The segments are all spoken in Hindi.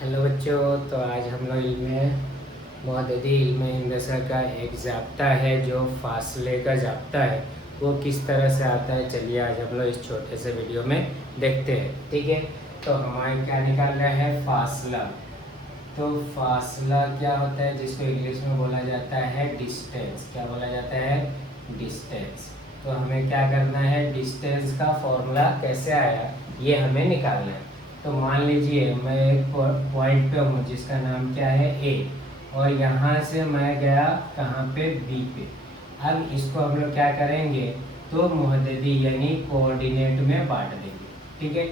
हेलो बच्चों। तो आज हम लोग इल्म मुअद्ददी इल्म हिंदसा का एक ज़ाब्ता है जो फासले का ज़ाब्ता है, वो किस तरह से आता है। चलिए आज हम लोग इस छोटे से वीडियो में देखते हैं। ठीक है, तो हमारे क्या निकालना है, फासला। तो फासला क्या होता है, जिसको इंग्लिश में बोला जाता है डिस्टेंस। क्या बोला जाता है, डिस्टेंस। तो हमें क्या करना है, डिस्टेंस का फॉर्मूला कैसे आया ये हमें निकालना है। तो मान लीजिए मैं एक पॉइंट पे हूँ जिसका नाम क्या है ए, और यहाँ से मैं गया कहाँ पे, बी पे। अब इसको हम लोग क्या करेंगे, तो मुहद्ददी यानी कोऑर्डिनेट में बांट देंगे। ठीक है,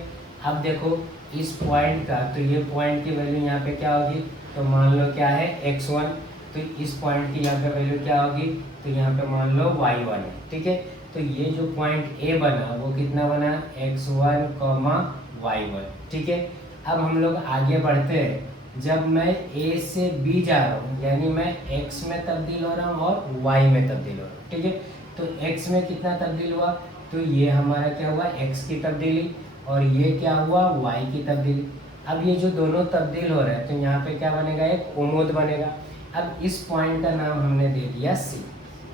अब देखो इस पॉइंट का, तो ये पॉइंट की वैल्यू यहाँ पे क्या होगी, तो मान लो क्या है x1। तो इस पॉइंट की यहाँ पे वैल्यू क्या होगी, तो यहाँ पे मान लो y1 है। ठीक है, तो ये जो पॉइंट ए बना वो कितना बना, x1, y1। ठीक है, अब हम लोग आगे बढ़ते हैं। जब मैं a से b जा रहा हूँ यानी मैं x में तब्दील हो रहा हूँ और y में तब्दील हो रहा हूँ। ठीक है, तो x में कितना तब्दील हुआ, तो ये हमारा क्या हुआ, x की तब्दीली, और ये क्या हुआ, y की तब्दीली। अब ये जो दोनों तब्दील हो रहे हैं तो यहाँ पे क्या बनेगा, एक उमूद बनेगा। अब इस पॉइंट का नाम हमने दे दिया c।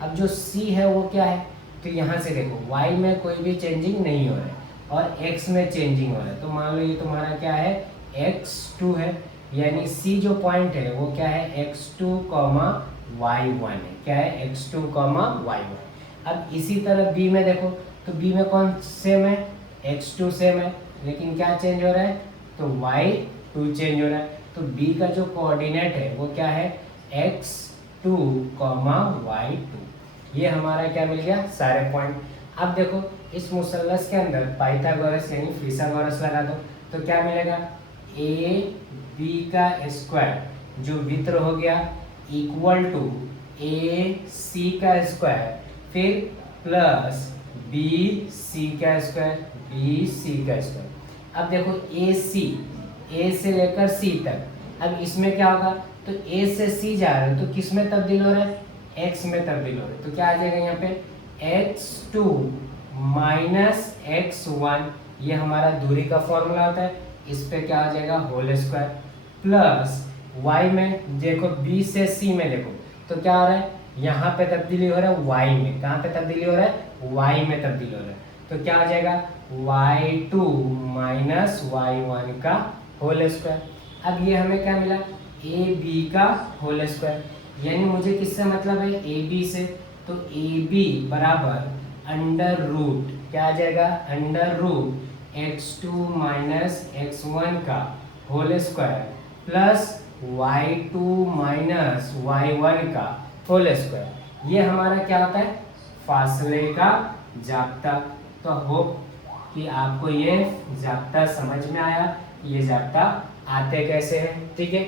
अब जो c है वो क्या है, तो यहाँ से देखो y में कोई भी चेंजिंग नहीं हो रहा है और x में चेंजिंग हो रहा है। तो मान लो ये तुम्हारा क्या है, x2 है, यानी c जो पॉइंट है वो क्या है, x2, y1 है। क्या है, x2, y1। अब इसी तरह b में देखो, तो b में कौन सेम है, x2 सेम है, लेकिन क्या चेंज हो रहा है, तो y2 चेंज हो रहा है। तो b का जो कोऑर्डिनेट है वो क्या है, x2, y2। ये हमारा क्या मिल गया, सारे पॉइंट। अब देखो इस मुसल्लस के अंदर पाइथागोरस यानी फिथागोरस लगा दो, तो क्या मिलेगा, ए बी का स्क्वायर जो वित्र हो गया इक्वल टू ए सी का स्क्वायर, फिर प्लस बी सी का स्क्वायर, बी सी का स्क्वायर। अब देखो ए से लेकर सी तक, अब इसमें क्या होगा, तो ए से सी जा रहे हैं तो किस में तब्दील हो रहा है, x में तब्दील हो रहा है। तो क्या आ जाएगा यहाँ पे, x2 माइनस x1, ये हमारा दूरी का फॉर्मूला होता है। इस पे क्या आ जाएगा, होल स्क्वायर, प्लस y में देखो b से c में देखो, तो क्या हो रहा है, यहाँ पे तब्दीली हो रहा है y में। कहाँ पे तब्दीली हो रहा है, y में तब्दीली हो रहा है। तो क्या आ जाएगा, y2 माइनस y1 का होल स्क्वायर। अब ये हमें क्या मिला, ए बी का होल स्क्वायर, यानी मुझे किससे मतलब है, ए बी से। तो ए बी बराबर अंडर रूट, क्या आ जाएगा, under root x2 minus x1 का whole square plus y2 minus y1 का होल स्क्वायर। ये हमारा क्या होता है, फासले का जाब्ता। तो होप कि आपको ये जाब्ता समझ में आया, ये जाब्ता आते कैसे हैं। ठीक है,